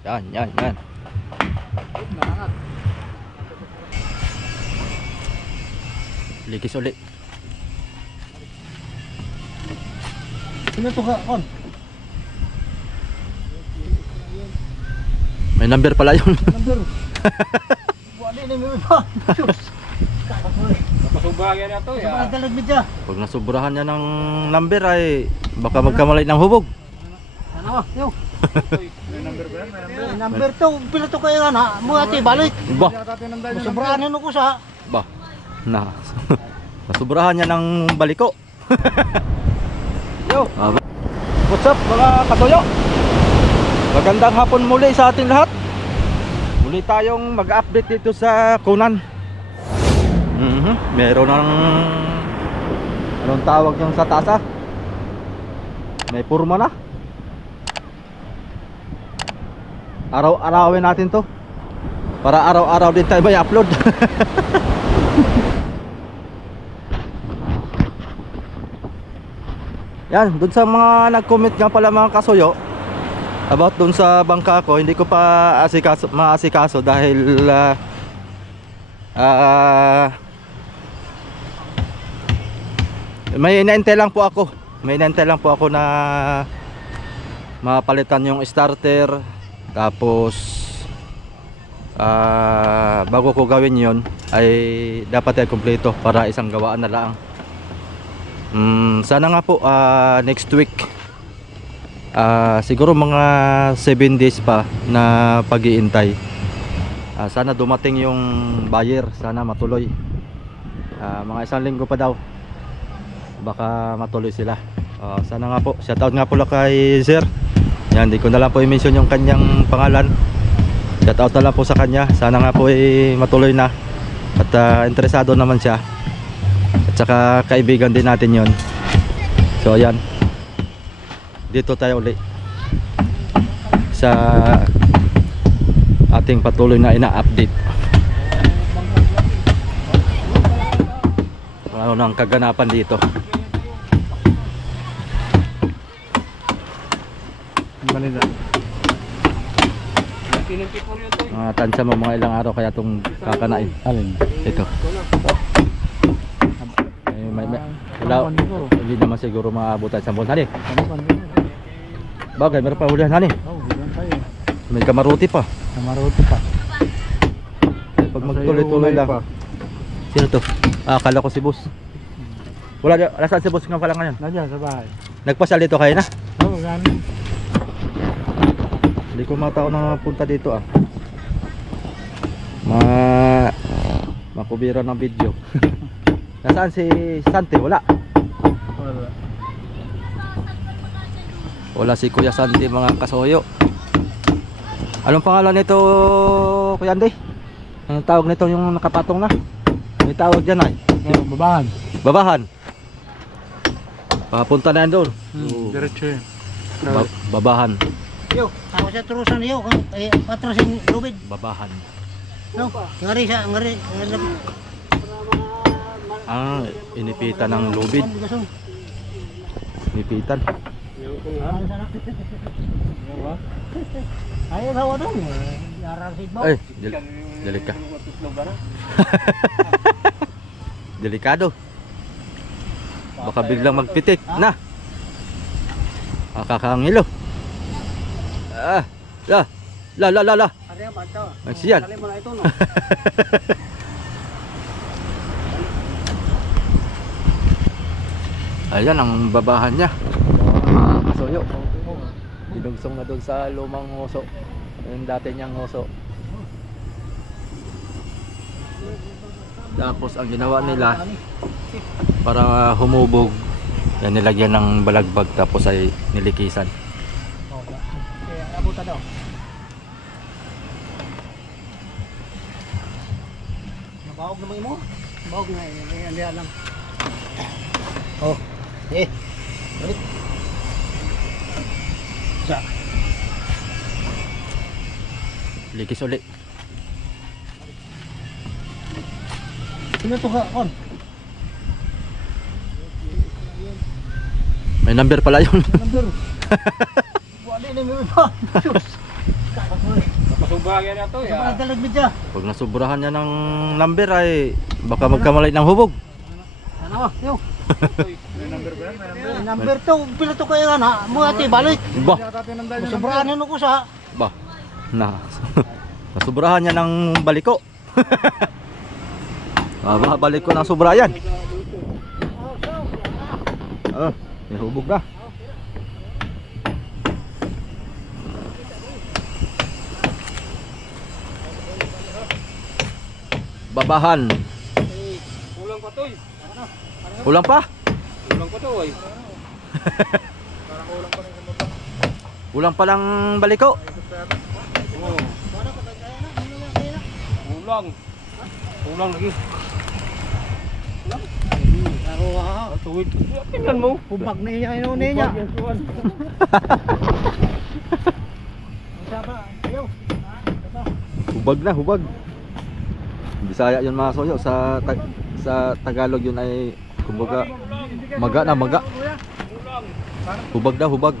Yan, yan, yan. Likis ulit. Sino to ka, kon? May number pala yun. Number. Wala na may pa. Napasubagan na to Sa ya. dalag midya. Pag nasubrahan niya ng number ay baka magkamalay ng hubog. Ano? Yo. May number ba yan? May number. Number to, pila to kayo na. Mo ati balik. Ba, Sobrahan ko sa. ba. Na. Nasubrahan niya ng baliko. Yo. What's up mga katoyo? Magandang hapon muli sa ating lahat. Muli tayong mag-update dito sa Kunan. Meron ng anong tawag yung sa tasa? May purma na. Araw-arawin natin to para araw-araw din tayo may upload. Yan, dun sa mga nag-comment nga pala mga kasuyo about dun sa bangka ko, hindi ko pa maasikaso dahil may inaantay lang po ako. May inaantay lang po ako na mapalitan yung starter. Tapos bago ko gawin yon ay dapat ay kumpleto para isang gawaan na lang. Sana nga po next week siguro mga 7 days pa na pag-iintay. Sana dumating yung buyer, sana matuloy. Mga isang linggo pa daw baka matuloy sila. Sana nga po, shoutout nga pala kay sir. Yan, hindi ko na lang po i-mention yung kanyang pangalan. Shoutout na lang po sa kanya. Sana nga po matuloy na. At interesado naman siya. At saka kaibigan din natin yon. So ayan, dito tayo ulit sa ating patuloy na ina-update. Ano nang kaganapan dito. Manila. Mga tansya mo mga ilang araw kaya itong kakanain. Alin? Ito. Wala, hindi naman siguro maabutan sa buwan. Hani? Bagay, meron pa hulihan. Hani? Oh, bilang tayo. May kamaruti pa. Kamaruti pa. Pag magtuloy-tuloy lang. Sino to? Akala ko si boss. Wala, nasaan si boss nga pala ngayon? Nandiyan sa bahay. Nagpasal dito kayo na? Oo, gano'n. Hindi ko matao na punta dito makubira ng video. Nasaan si Santi? Wala. Wala. Wala si Kuya Santi mga kasoyo. Anong pangalan nito Kuya Andy? Anong tawag nito yung nakapatong na? May tawag dyan ay Babahan. Babahan. Papunta na yan doon. Diretso yun. Babahan. Yo, ako sa turusan yo, patrasin lubid. Babahan. No, ngari siya, ngari. Inipitan ng lubid. Inipitan. Ayaw hawa doon. Arasid mo. Ay, delika. Delikado. Baka biglang magpitik na. Kakangilo. La. Magsiyan. Ayan ang babahan niya. Kasuyo. Dinugsong na doon sa lumang ngoso. Yung dati niyang ngoso. Tapos ang ginawa nila para humubog, yan nilagyan ng balagbag tapos ay nilikisan. Abuta daw. Nabawag naman mo. Bawag na yun. Andiyan lang. Oh. Ulit. Sa. Likis ulit. Sino to ka, kon? May number pala yun. Number. Wala na may pa. Napasubagyan na to ya. Dalag medya. Pag nasubrahan niya ng number ay baka magkamali ng hubog. Ano ba? Yo. May number ba yan? May number. Number 2, pila to kayo na. Mo ati balik. Ba, Sobrahan ko sa. ba. Na. Nasubrahan niya ng baliko. Balik ko ng sobra yan. May hubog na. Babahan. Kulang pa to. Ulang pa? Kulang pa to ay. Ulang pa lang baliko. Oo. Kulang. Kulang lagi. Ako ha. Tuwid. Tingnan mo. Hubag na iya ino niya. Yan tuwan. Saba. Yo. Hubag na, hubag. Bisaya yun mga soyo. Sa Tagalog yun ay kumbaga maga na maga. Hubag na, hubag.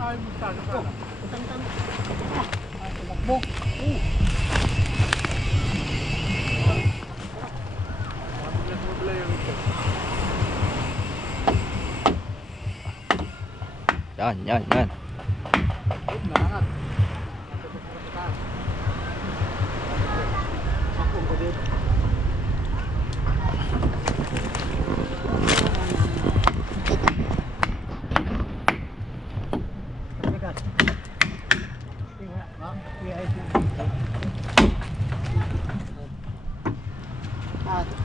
Yan, yan, yan.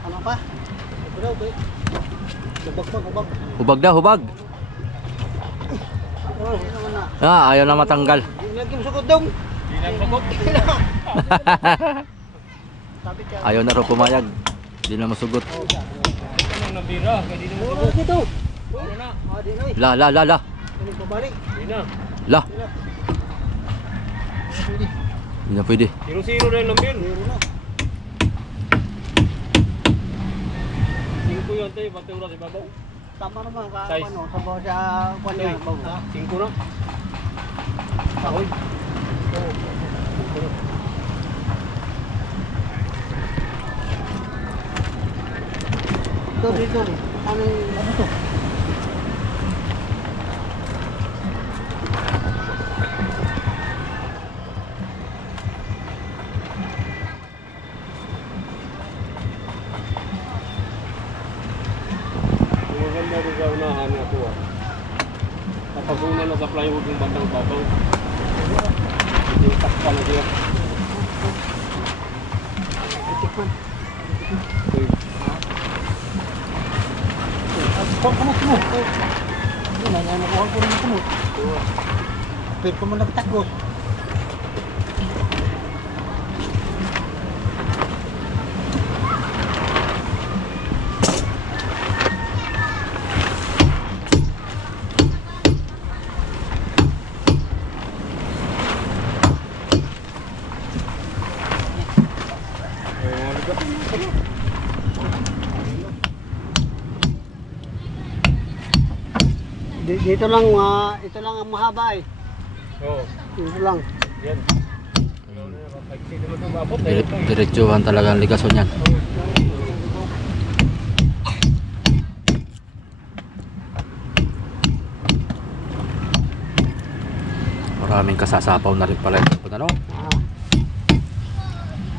Ano pa? Ito daw, hubag pa, hubag. Hubag na, hubag. Oh, ito na. Ayaw na matanggal. Naging sugod daw. Di nang sagot. Sabi ka. Ayaw na rin pumayag. Hindi na masugot. Anong nabira? Kaya di na Wala sagot. dito. Ano na? Ah, di na eh. La, la, la, la. Hindi ko balik. Di na. La. Pwede. Hindi na pwede. 0-0 na yung number. Meron na. 5 yan tayo. Bante oras ibabaw. Tama naman ka Size. ano, sa bawa sa kanya. Ay, 5 na. Ahoy. Ito, dito. Ano to? Maganda rin sa unahan nga ito ah. Kapag una na sa plywood yung bandang babaw. Hindi yung takpa na siya. Tikman. Okay. Kumot mo. Hindi na, nakuha ko rin yung kumot. Pero kung mo nagtagos. Dito lang, ito lang ang mahaba eh. Oo. Dito lang. Yan. Pag-iksi naman ito maabot. Ayun ito eh. Diretsuhan talaga ang ligason yan. Maraming kasasapaw na rin pala ito. Ano? Ah,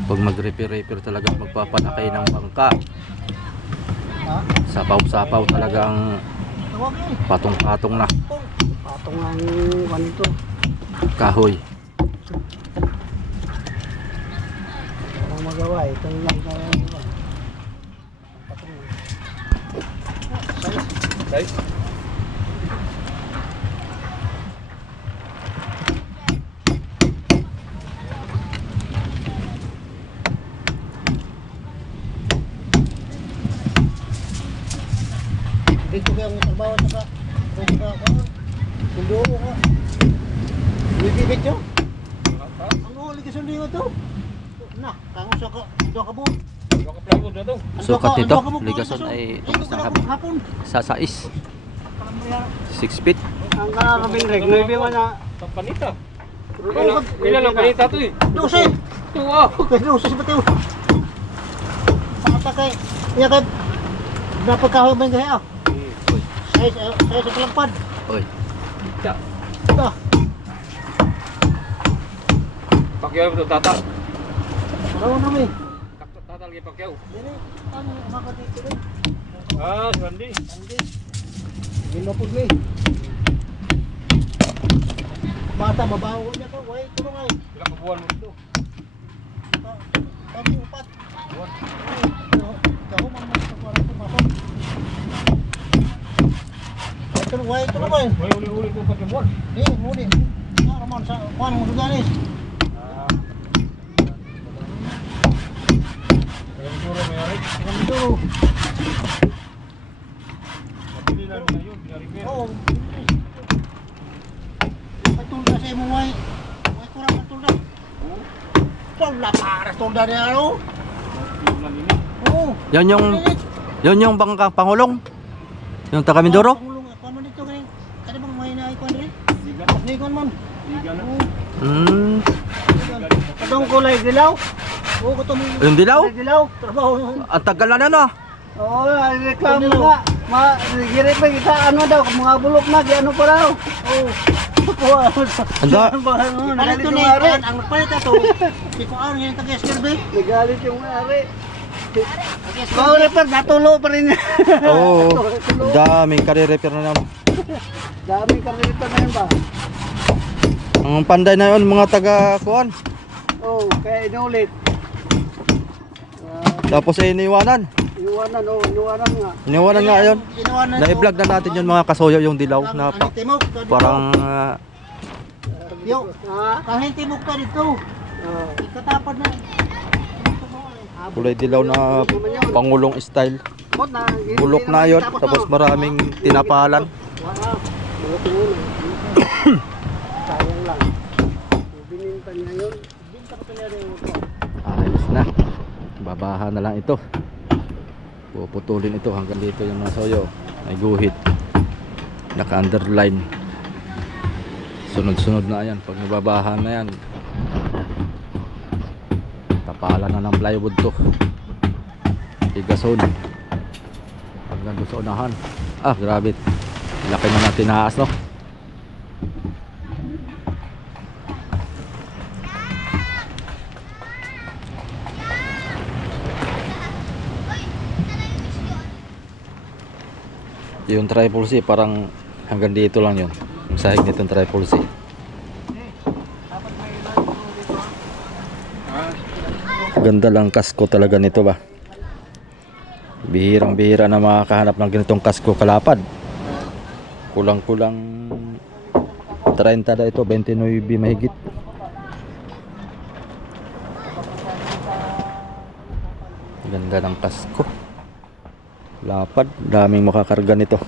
Pag mag-repair talaga magpapanakay ng bangka. ha? Sapaw-sapaw talaga ang Tawag yun. patong-patong na Patong ang ganito. kahoy. Walang magawa eh. Ito lang kaya nila. Patong lang. Guys. Dito kaya ang trabaho sa ka. Kung ka ka. Kundo mo ka. Bibibit yun. Ang huli ka sa lingot to. Na, tango sa ka. Ito ka buong. Baka plywood na ito. Sukat nito, ligason ay hapon. sa 6 feet. Ang karabing reg, no ibi mo na Sa panita. Ilan ang panita to eh? 12. Wow! Kaya 12 sa batiw. Pata kay, iya kay, dapat kahoy ba yung kaya? Saya sa palampad. Oy. Ito. Pakyaw ito, tata. Parawan kami. Tata lagi pakyaw. Dili, ano, umakat dito rin. Ah, si Randy. Andi. Lima po ni. Bata, mabaho niya to. Way, tulong ay. Ilang kabuhan mo dito? Kami upat. Buwan. Kaho man mo sa kwarto pumasok. Tulong, way, tulong ay. May uli-uli ko pati buwan. Muli. Ramon sa kuan mo lugaris. Ah. Kaya siguro may arik. Kami to. Mapili lang na yun, pinarepair. Oo. Patulda sa imo way. Way kurang patulda. Wala para sa tulda niya ano. Yung lang ini. Oo. Yon yung bangka Pangulong. Yung taga Mindoro. Kuan mo dito kani. Kada bang may na ikuan diri? Sigan. Nikon man. Sigan na. Hmm. Kadong kulay dilaw. Oo, katong Yung dilaw? kulay dilaw. Trabaho. Ang tagal na no. Oo, reklamo nga. Girit pa kita ano daw, mga bulok na, ano pa raw. Oo. Anda. Palit to ni, ang palit na to. Si Kuan, yung taga-Esker Bay. Nagalit yung ari. Mauli pa, natulo pa rin. Oo. Daming kare-repair na naman. Daming karnilito na yun ba? Ang panday na yun mga taga kuan. Oo, kaya inulit. Tapos ay iniwanan. Iwanan, iwanan nga. Iniwanan nga yun. Na-vlog na natin yun mga kasoyo yung dilaw na parang Yo, kahit timok pa dito. Ikatapad na. kulay dilaw na Pangulong style. Bot na. Bulok na yun. Tapos maraming tinapalan. Wala. Bulok muna. Sayang lang. Bininta niya yun. Binta ko niya rin ito. Ayos na. Babahan na lang ito. Puputulin ito hanggang dito yung mga soyo. May guhit. Naka-underline. Sunod-sunod na yan. Pag nababahan na yan, tapalan na ng plywood to. Igason. Hanggang doon sa unahan. Ah, grabe. Laki na natin tinaas, no? Yung triple C parang hanggang dito lang yun. Yung sahig nitong triple C. Ganda lang kasko talaga nito ba. Bihirang bihira na makakahanap ng ganitong kasko kalapad. Kulang-kulang 30 na ito, 29 mahigit. Ganda ng kasko. Lapad, daming makakarga nito.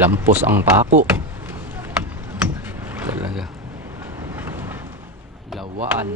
Lampos ang pako. Talaga. Lawaan.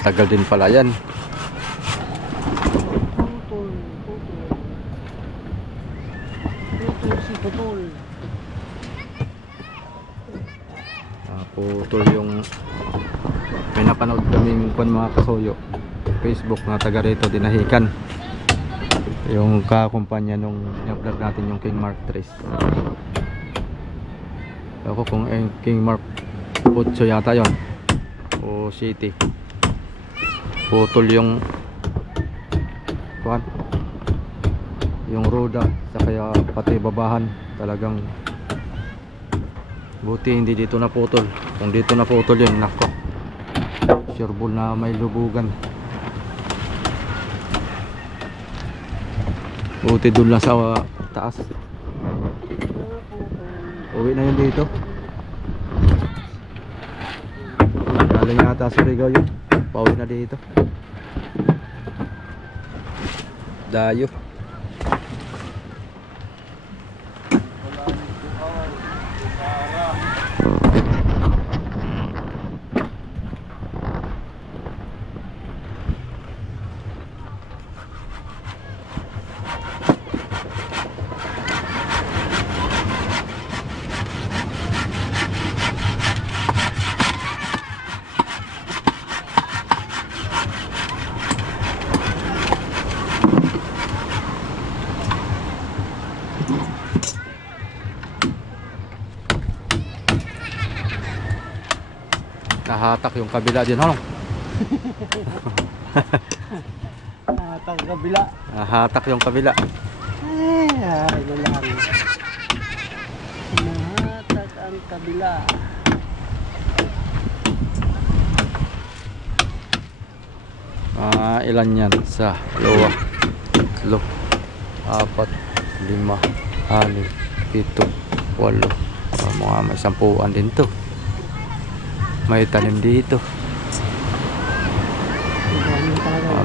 matagal din pala yan. Putol. Putol si putol. Putol yung may napanood kaming mga kasuyo Facebook na taga rito dinahikan yung kakumpanya nung i-vlog natin yung King Mark 3. Ako kung King Mark 8 yata yon o City. Putol yung kuhan, yung roda sa kaya pati babahan talagang buti hindi dito naputol. Kung dito naputol yun, nako, sure ball na may lubugan. Buti dun lang sa taas. Uwi na yun dito. Galing yata sa Surigao yun. Pauwi na dito. Dayo. Nahatak yung kabila din, ano? Atang kabila. Nahatak yung kabila. Ay, lang. Mahatag ang kabila. Ilan yan? Sa dalawa, tatlo, 4, 5, 6, 7, 8. Mga may 10 din to. May tanim dito.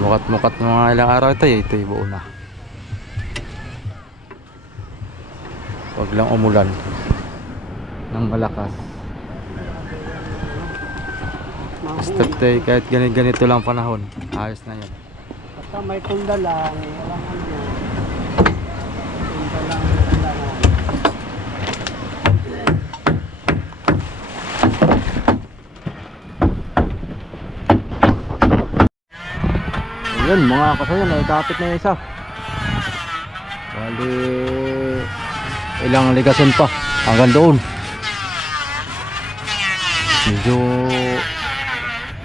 Mukat-mukat mga ilang araw ito. Ito yung buo na. Huwag lang umulan ng malakas. Basta tayo, kahit ganito lang panahon, ayos na yan. Basta may tunda lang. Walang ano. Tunda lang. Kailangan. Ayun mga kasayan, naikapit na yung isa. Bali ilang ligason pa hanggang doon. Medyo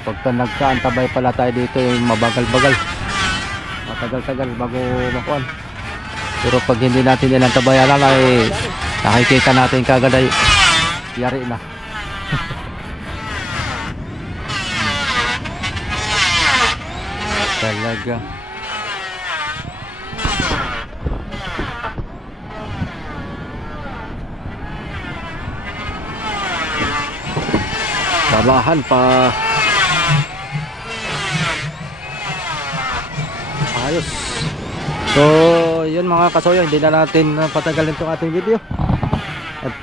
pagka nagkaantabay pala tayo dito, yung mabagal-bagal, matagal-tagal bago makuan. Pero pag hindi natin inantabayan lang ay nakikita natin kagad ay yari na. Talaga. Sabahan pa. Ayos. So, yun mga kasoyo, hindi na natin patagalin itong ating video. At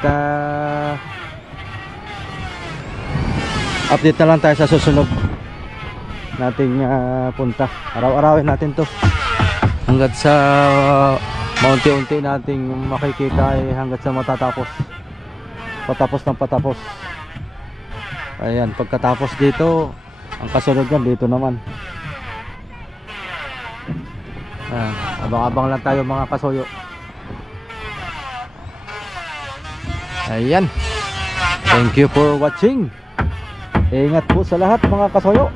update na lang tayo sa susunod nating punta. Araw-arawin natin to hanggat sa maunti-unti nating makikita ay hanggat sa matatapos, patapos ng patapos. Ayan, pagkatapos dito ang kasunod yan dito naman. Abang-abang lang tayo mga kasoyo. Ayan, thank you for watching. Ingat po sa lahat mga kasoyo.